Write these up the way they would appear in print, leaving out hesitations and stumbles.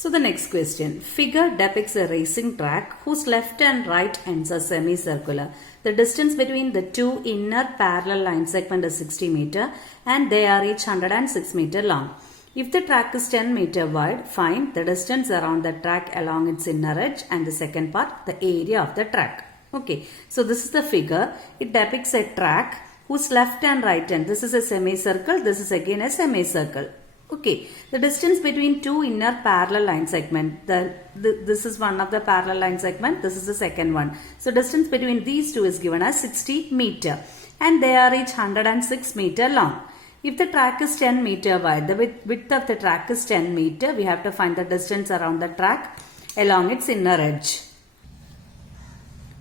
So the next question. Figure depicts a racing track whose left and right ends are semicircular. The distance between the two inner parallel line segments is 60 meter and they are each 106 meter long. If the track is 10 meter wide, find the distance around the track along its inner edge and the second part, the area of the track. Okay, so this is the figure. It depicts a track whose left and right end. This is a semicircle. This is again a semicircle. Okay, the distance between two inner parallel line segment. This is one of the parallel line segment. This is the second one. So distance between these two is given as 60 meter and they are each 106 meter long. If the track is 10 meter wide, the width of the track is 10 meter. We have to find the distance around the track along its inner edge.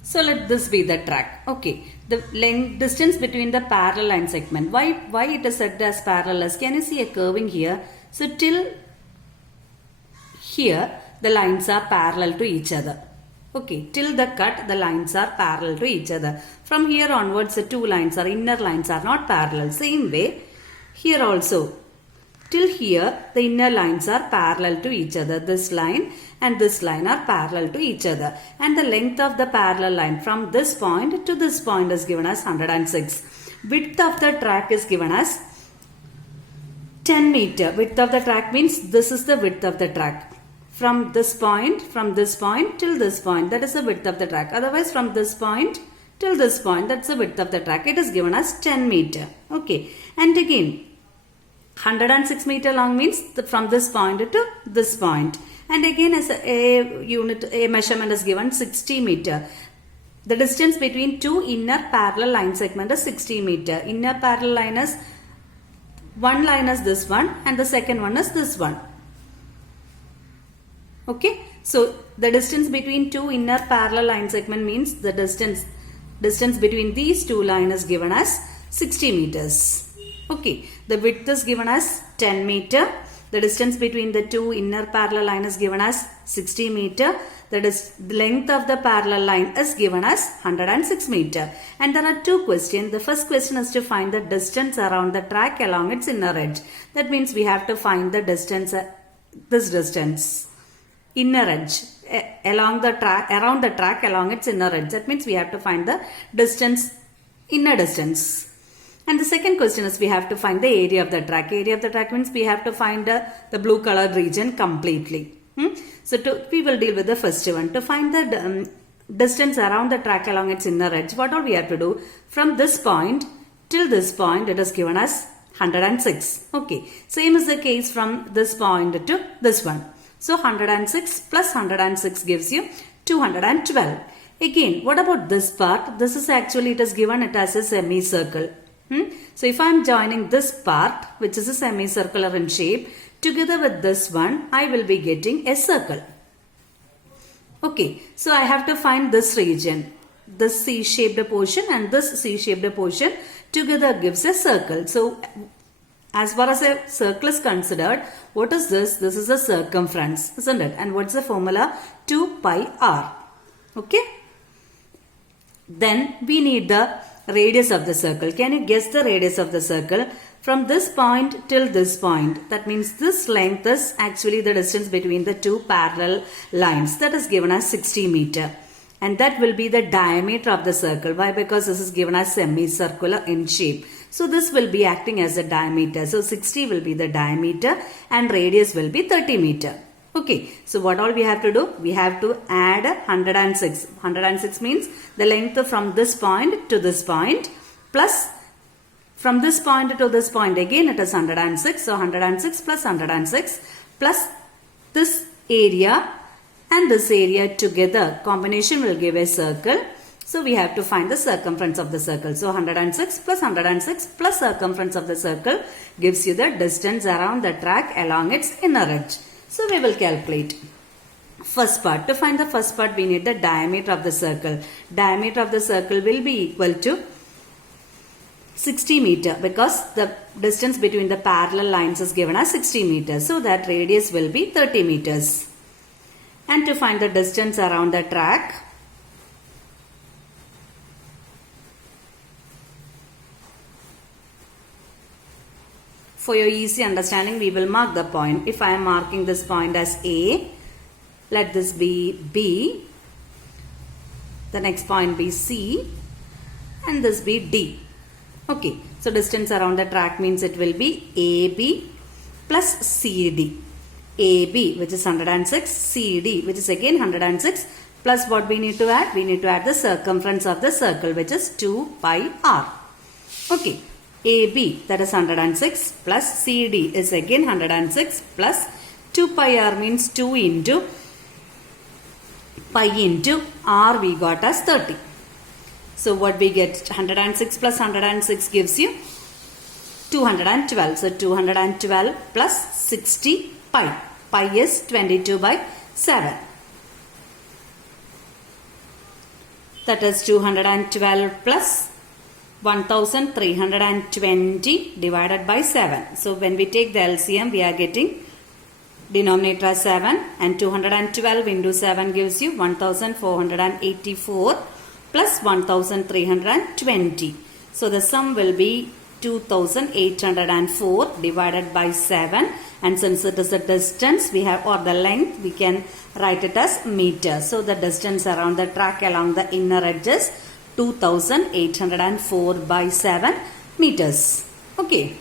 So let this be the track. Okay, the length distance between the parallel line segment. Why it is said as parallel? Can you see a curving here? So till here the lines are parallel to each other. Okay, till the cut the lines are parallel to each other. From here onwards the two lines or inner lines are not parallel. Same way here also. Till here the inner lines are parallel to each other. This line and this line are parallel to each other. And the length of the parallel line from this point to this point is given as 106. Width of the track is given as 10 meter. Width of the track means this is the width of the track. From this point till this point, that is the width of the track. Otherwise from this point till this point, that's the width of the track. It is given as 10 meter. Okay. And again 106 meter long means from this point to this point. And again as a measurement is given 60 meter. The distance between two inner parallel line segment is 60 meter. Inner parallel line is one line is this one and the second one is this one. Okay. So the distance between two inner parallel line segment means the distance between these two lines is given as 60 meters. Okay, the width is given as 10 meter. The distance between the two inner parallel line is given as 60 meter. The length of the parallel line is given as 106 meter. And there are two questions. The first question is to find the distance around the track along its inner edge. That means we have to find the distance, this distance, inner edge, around the track along its inner edge. That means we have to find the distance, inner distance. And the second question is we have to find the area of the track. Area of the track means we have to find the blue colored region completely. So we will deal with the first one. To find the distance around the track along its inner edge, what all we have to do? From this point till this point, it is given as 106. Okay. Same is the case from this point to this one. So 106 plus 106 gives you 212. Again, what about this part? This is actually, it is given it as a semicircle. So if I am joining this part, which is a semicircular in shape, together with this one, I will be getting a circle. Okay, so I have to find this region, this C-shaped portion and this C-shaped portion together gives a circle. So as far as a circle is considered, what is this? This is the circumference, isn't it? And what's the formula? 2 pi r. Okay. Then we need the radius of the circle. Can you guess the radius of the circle? From this point till this point. That means this length is actually the distance between the two parallel lines. That is given as 60 meter. And that will be the diameter of the circle. Why? Because this is given as semicircular in shape. So this will be acting as a diameter. So 60 will be the diameter and radius will be 30 meter. Okay, so what all we have to do? We have to add 106. 106 means the length from this point to this point plus from this point to this point again it is 106. So 106 plus 106 plus this area and this area together combination will give a circle. So we have to find the circumference of the circle. So 106 plus 106 plus circumference of the circle gives you the distance around the track along its inner edge. So we will calculate. First part. To find the first part, we need the diameter of the circle. Diameter of the circle will be equal to 60 meter because the distance between the parallel lines is given as 60 meters. So that radius will be 30 meters. And to find the distance around the track, for your easy understanding, we will mark the point. If I am marking this point as A, let this be B, the next point be C, and this be D. Okay, so distance around the track means it will be AB plus CD. AB, which is 106, CD, which is again 106, plus what we need to add? We need to add the circumference of the circle, which is 2 pi r. Okay, AB, that is 106, plus CD is again 106, plus 2 pi r means 2 into pi into r we got as 30. So what we get? 106 plus 106 gives you 212. So 212 plus 60 pi. Pi is 22 by 7. That is 212 plus 1320 divided by 7. So when we take the LCM, we are getting denominator as 7, and 212 into 7 gives you 1484 plus 1320. So the sum will be 2804 divided by 7, and since it is a distance we have, or the length, we can write it as meter. So the distance around the track along the inner edge is 2804 by 7 meters. Okay.